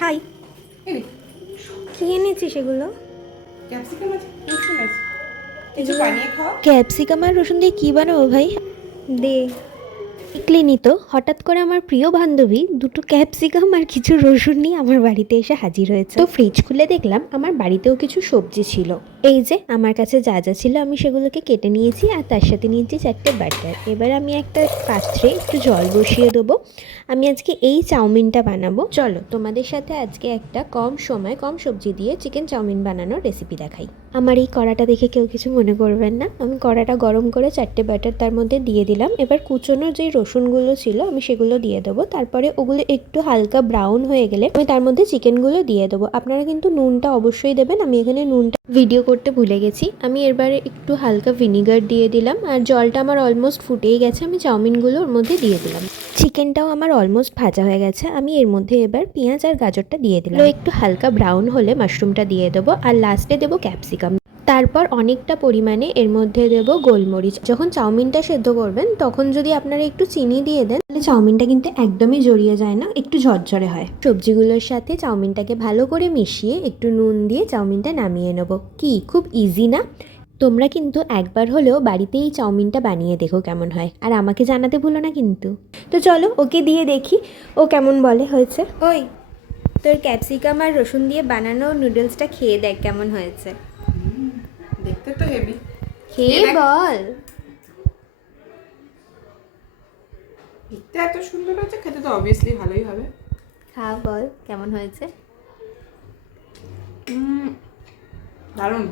High, এই কি এনেছিস সেগুলো? ক্যাপসিকাম আছে, রসুন আছে, কিছু বানিয়ে খাও। ক্যাপসিকাম আর রসুন দিয়ে কী বানাবো ভাই? দে। দেখলেনি তো, হঠাৎ করে আমার প্রিয় বান্ধবী দুটো ক্যাপসিকাম আর কিছু রসুন নিয়ে আমার বাড়িতে এসে হাজির হয়েছে। তো ফ্রিজ খুলে দেখলাম আমার বাড়িতেও কিছু সবজি ছিল। এই যে আমার কাছে যা যা ছিল আমি সেগুলোকে কেটে নিয়েছি, আর তার সাথে নিয়েছি 4টে বাটার। এবার আমি একটা পাত্রে একটু জল বসিয়ে দেবো। আমি আজকে এই চাউমিনটা বানাবো। চলো তোমাদের সাথে আজকে একটা কম সময় কম সবজি দিয়ে চিকেন চাউমিন বানানোর রেসিপি দেখাই। আমার এই কড়াটা দেখে কেউ কিছু মনে করবেন না। আমি কড়াটা গরম করে 4টে বাটার তার মধ্যে দিয়ে দিলাম। এবার কুচোনোর যেই রসুনগুলো ছিল আমি সেগুলো দিয়ে দেবো। তারপরে ওগুলো একটু হালকা ব্রাউন হয়ে গেলে আমি তার মধ্যে চিকেনগুলো দিয়ে দেবো। আপনারা কিন্তু নুনটা অবশ্যই দেবেন। আমি এখানে নুনটা ভিডিও করতে ভুলে গেছি। আমি এবারে একটু হালকা ভিনিগার দিয়ে দিলাম, আর জলটা আমার অলমোস্ট ফুটেই গেছে। আমি চাউমিনগুলো ওর মধ্যে দিয়ে দিলাম। চিকেনটাও আমার অলমোস্ট ভাজা হয়ে গেছে। আমি এর মধ্যে এবার পেঁয়াজ আর গাজরটা দিয়ে দিলাম। একটু হালকা ব্রাউন হলে মাশরুমটা দিয়ে দেবো, আর লাস্টে দেবো ক্যাপসিকাম। তারপর অনেকটা পরিমাণে এর মধ্যে দেবো গোলমরিচ। যখন চাউমিনটা সেদ্ধ করবেন তখন যদি আপনারা একটু চিনি দিয়ে দেন তাহলে চাউমিনটা কিন্তু একদমই জড়িয়ে যায় না, একটু ঝরঝরে হয়। সবজিগুলোর সাথে চাউমিনটাকে ভালো করে মিশিয়ে একটু নুন দিয়ে চাউমিনটা নামিয়ে নেব। কি খুব ইজি না? তোমরা কিন্তু একবার হলেও বাড়িতে এই চাউমিনটা বানিয়ে দেখো কেমন হয়, আর আমাকে জানাতে ভুলো না কিন্তু। তো চলো ওকে দিয়ে দেখি ও কেমন বলে হয়েছে। ওই, তোর ক্যাপসিকাম আর রসুন দিয়ে বানানো নুডলসটা খেয়ে দেখ কেমন হয়েছে। দেখতে তো হেভি। খেয়ে দেখ। বল। দেখতে এত সুন্দর হচ্ছে, খেতে তো অবভিয়াসলি ভালোই হবে। খা বল কেমন হয়েছে। দারুণ।